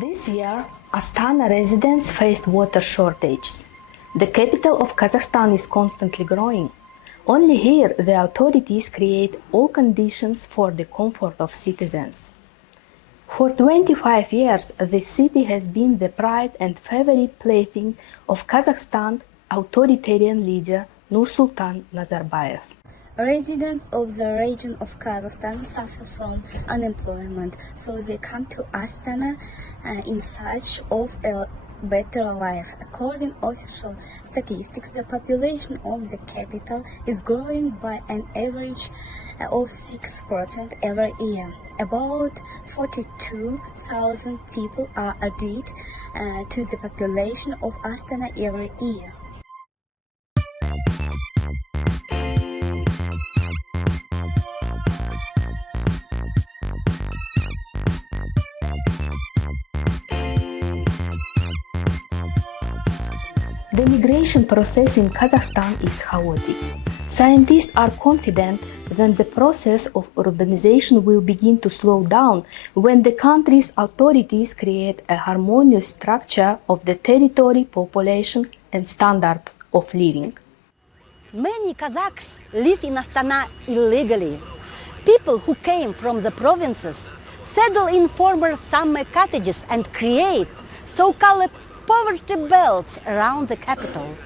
This year, Astana residents faced water shortages. The capital of Kazakhstan is constantly growing. Only here the authorities create all conditions for the comfort of citizens. For 25 years, the city has been the pride and favorite plaything of Kazakhstan authoritarian leader Nursultan Nazarbayev. Residents of the region of Kazakhstan suffer from unemployment, so they come to Astana in search of a better life. According to official statistics, the population of the capital is growing by an average of 6% every year. About 42,000 people are added to the population of Astana every year. The migration process in Kazakhstan is chaotic. Scientists are confident that the process of urbanization will begin to slow down when the country's authorities create a harmonious structure of the territory, population, and standard of living. Many Kazakhs live in Astana illegally. People who came from the provinces settle in former summer cottages and create so-called poverty belts around the capital.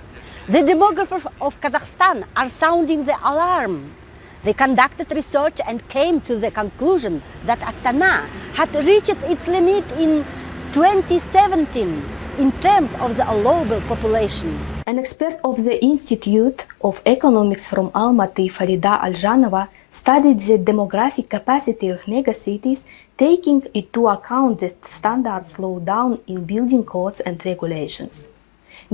The demographers of Kazakhstan are sounding the alarm. They conducted research and came to the conclusion that Astana had reached its limit in 2017 in terms of the allowable population. An expert of the Institute of Economics from Almaty, Farida Aljanova, studied the demographic capacity of megacities, taking into account the standard slowdown in building codes and regulations.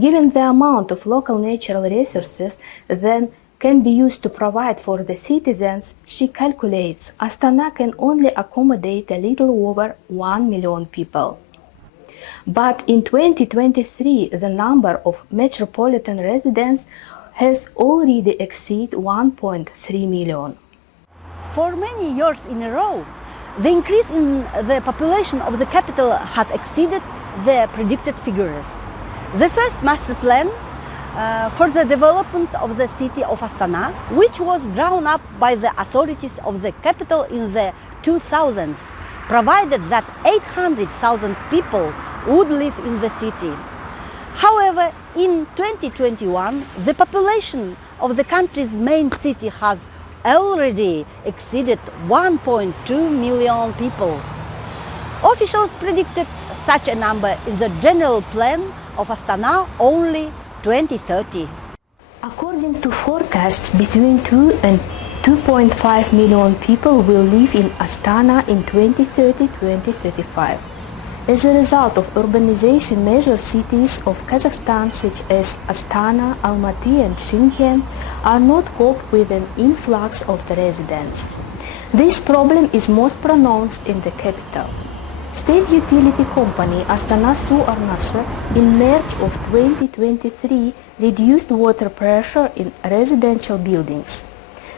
Given the amount of local natural resources that can be used to provide for the citizens, she calculates Astana can only accommodate a little over 1 million people. But in 2023, the number of metropolitan residents has already exceeded 1.3 million. For many years in a row, the increase in the population of the capital has exceeded the predicted figures. The first master plan for the development of the city of Astana, which was drawn up by the authorities of the capital in the 2000s, provided that 800,000 people would live in the city. However, in 2021, the population of the country's main city has already exceeded 1.2 million people. Officials predicted such a number in the general plan of Astana only 2030. According to forecasts, between 2 and 2.5 million people will live in Astana in 2030-2035. As a result of urbanization, major cities of Kazakhstan such as Astana, Almaty and Shymkent are not coped with an influx of the residents. This problem is most pronounced in the capital. State utility company Astana Su Arnasa in March of 2023 reduced water pressure in residential buildings.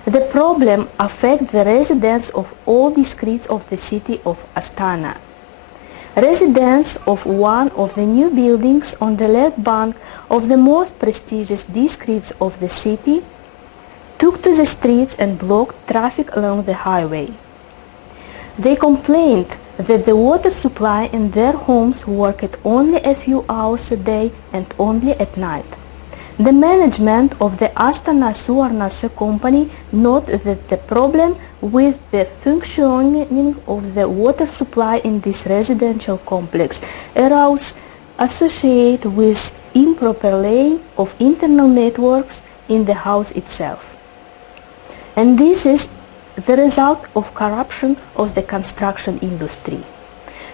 The problem affects the residents of all districts of the city of Astana. Residents of one of the new buildings on the left bank of the most prestigious districts of the city took to the streets and blocked traffic along the highway. They complained that the water supply in their homes worked only a few hours a day and only at night. The management of the Astana Suarnasa company noted that the problem with the functioning of the water supply in this residential complex arose associated with improper laying of internal networks in the house itself. And this is the result of corruption of the construction industry.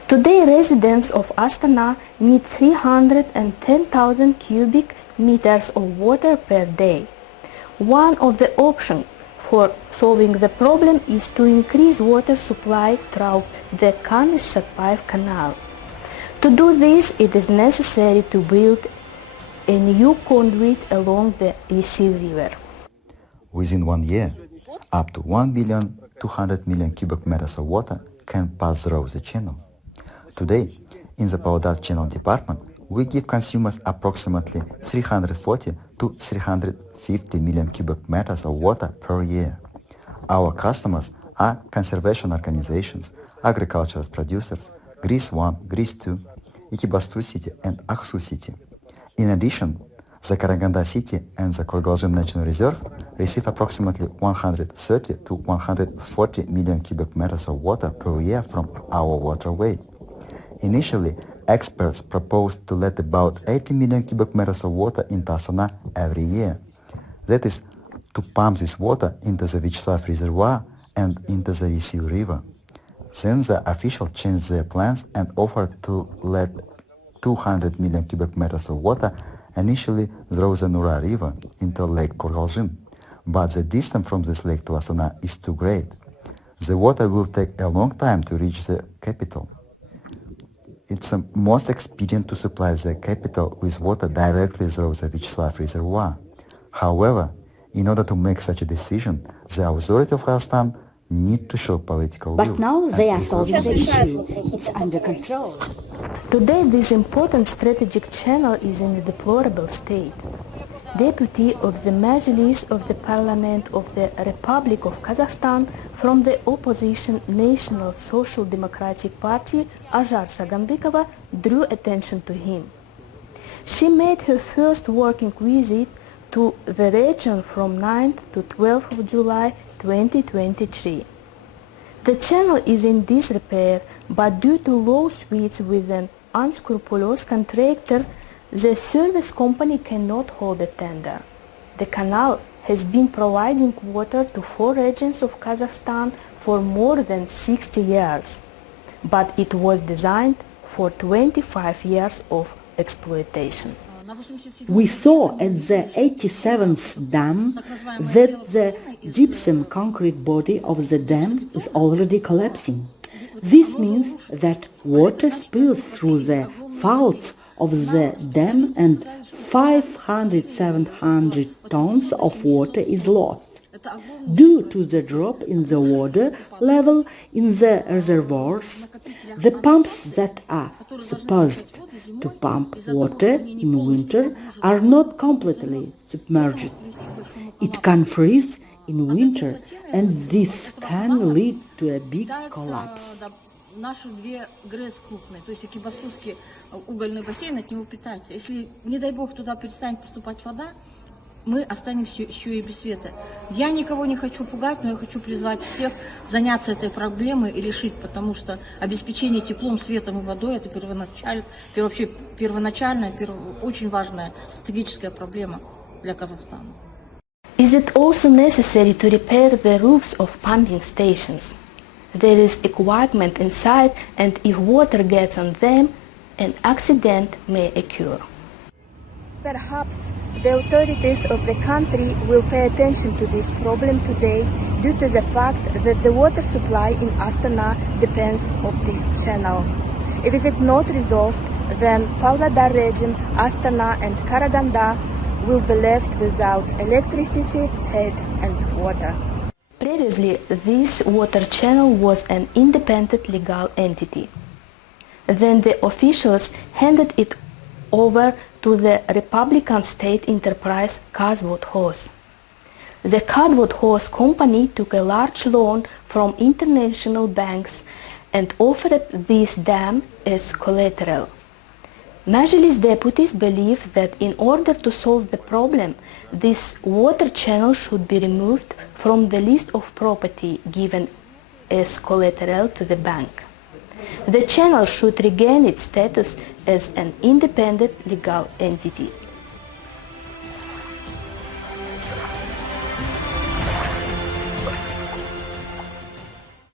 Today, residents of Astana need 310,000 cubic meters of water per day. One of the options for solving the problem is to increase water supply through the Kanishsatpaev canal. To do this, it is necessary to build a new conduit along the Yesil River. Within 1 year, up to 1,200,000,000 cubic meters of water can pass through the channel. Today, In the powder channel department, we give consumers approximately 340 to 350 million cubic meters of water per year. Our customers are conservation organizations, agricultural producers, Greece 1, Greece 2, Ekibastuz city and Aksu city. In addition, the Karaganda city and the Kogalzhin National Reserve receive approximately 130 to 140 million cubic meters of water per year from our waterway. Initially, experts proposed to let about 80 million cubic meters of water into Astana every year. That is, to pump this water into the Vyacheslav Reservoir and into the Yesil River. Then the officials changed their plans and offered to let 200 million cubic meters of water initially through the Nura River into Lake Kogalzhin. But the distance from this lake to Astana is too great. The water will take a long time to reach the capital. It's most expedient to supply the capital with water directly through the Vyacheslav Reservoir. However, in order to make such a decision, the authority of Kazakhstan need to show political will. But now they are and solving the resources. issue. It's under control. Today, this important strategic channel is in a deplorable state. Deputy of the Majlis of the Parliament of the Republic of Kazakhstan from the opposition National Social Democratic Party, Ajar Sagandikova, drew attention to him. She made her first working visit to the region from 9th to 12th of July 2023. The channel is in disrepair, but due to lawsuits with an unscrupulous contractor, the service company cannot hold a tender. The canal has been providing water to 4 regions of Kazakhstan for more than 60 years, but it was designed for 25 years of exploitation. We saw at the 87th dam that the gypsum concrete body of the dam is already collapsing. This means that water spills through the faults of the dam and 500-700 tons of water is lost. Due to the drop in the water level in the reservoirs, the pumps that are supposed to pump water in winter are not completely submerged. It can freeze in winter, and this can lead to a big collapse. Наши 2 ГРЭС крупные, то есть Экибастузский угольный бассейн от него питается. Если, не дай бог, туда перестанет поступать вода, мы останемся еще и без света. Я никого не хочу пугать, но я хочу призвать всех заняться этой проблемой и решить, потому что обеспечение теплом, светом и водой – это первоначальная, очень важная стратегическая проблема для Казахстана. Is it also necessary to repair the roofs of pumping stations? There is equipment inside, and if water gets on them, an accident may occur. Perhaps the authorities of the country will pay attention to this problem today due to the fact that the water supply in Astana depends on this channel. If it is not resolved, then Pavlodar region, Astana and Karaganda will be left without electricity, heat and water. Previously, this water channel was an independent legal entity. Then the officials handed it over to the Republican state enterprise Kazvodhoz. The Kazvodhoz company took a large loan from international banks and offered this dam as collateral. Majlis deputies believe that in order to solve the problem, this water channel should be removed from the list of property given as collateral to the bank. The channel should regain its status as an independent legal entity.